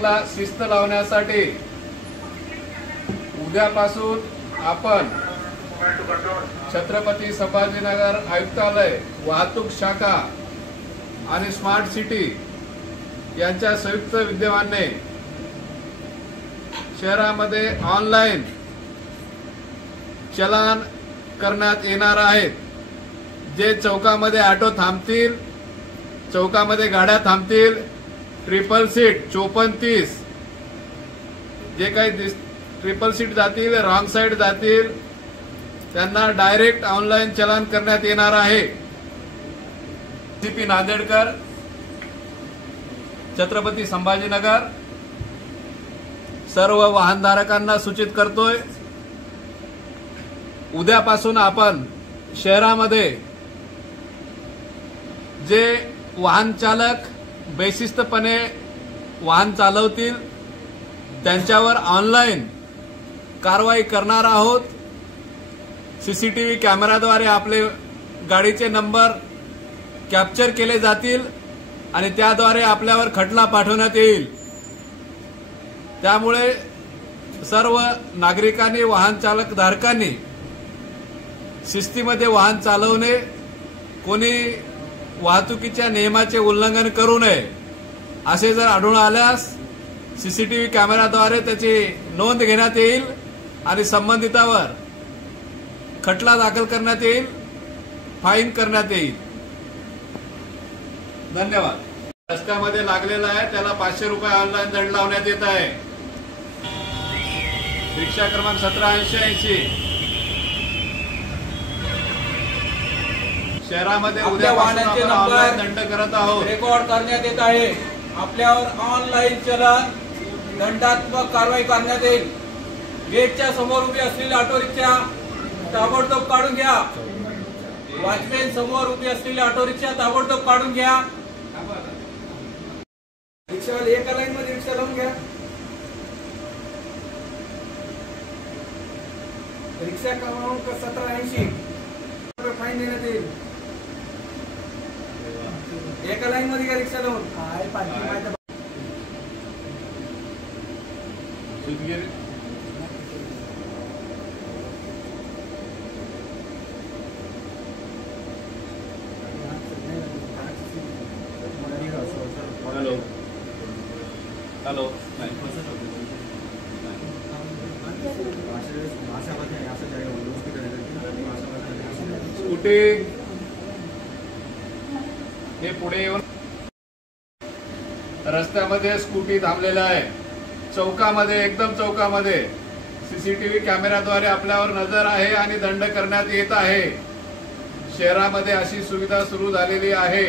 ट्रॅफिकला शिस्त लावण्यासाठी उद्यापासून आपण छत्रपती संभाजीनगर आयुक्तालय, वाहतूक शाखा आणि स्मार्ट सिटी यांच्या संयुक्त विद्यमाने शहरामध्ये ऑनलाईन चलन करण्यात येणार आहेत। जे चौकामध्ये ऑटो थांबतील, चौकामध्ये गाड्या थांबतील, ट्रिपल सीट 54-30 जे काही ट्रिपल सीट जातील, रॉंग साइड जातील, त्यांना डायरेक्ट ऑनलाईन चलन करण्यात येणार आहे। सीपी नांदेडकर, छत्रपती संभाजीनगर सर्व वाहनधारकांना सूचित करतोय, उद्यापासून आपण शहरामध्ये जे वाहन चालक बेशिस्तपणे वाहन चालवतील त्यांच्यावर ऑनलाईन कारवाई करणार आहोत। सीसीटीव्ही कॅमेराद्वारे आपले गाडीचे नंबर कॅप्चर केले जातील आणि त्याद्वारे आपल्यावर खटला पाठवण्यात येईल। त्यामुळे सर्व नागरिकांनी, वाहन चालक धारकांनी शिस्तीमध्ये वाहन चालवणे, कोणी वाहतुकीच्या नियमाचे उल्लंघन करू नये। असे जर आढळून आल्यास सीसीटीव्ही कॅमेराद्वारे त्याची नोंद घेण्यात येईल आणि संबंधितावर खटला दाखल करण्यात येईल, फाईन करण्यात येईल। धन्यवाद। रस्त्यामध्ये लागलेला आहे त्याला 500 रुपये ऑनलाईन दंड लावण्यात येत आहे। रिक्षा क्रमांक 1780 शहरामध्ये उद्या वाहनांचे नंबर दंड करत आहोत, रेकॉर्ड करण्यात येत आहे। आपल्यावर ऑनलाईन चलन दंडात्मक कारवाई करण्यात येईल। गेटच्या समोर उभी असलेली ऑटो रिक्षा ताबडतोब काढून घ्या। वॉचमॅन समोर उभी असलेली ऑटो रिक्षा ताबडतोब काढून घ्या। रिक्षावाले एका लाईन मध्ये रिक्षा लावून घ्या। रिक्षा क्रमांक 1780 फाईन देण्यात येईल। एका लाईन मध्ये घ्या रिक्षा लावून। हॅलो हॅलो स्कूटी हे पुढे येऊन रस्त्यामध्ये स्कूटी थांबलेल्या आहे, चौकामध्ये, एकदम चौकामध्ये सीसीटीव्ही कॅमेराद्वारे आपल्यावर नजर आहे आणि दंड करण्यात येत आहे। शहरामध्ये अशी सुविधा सुरू झालेली आहे।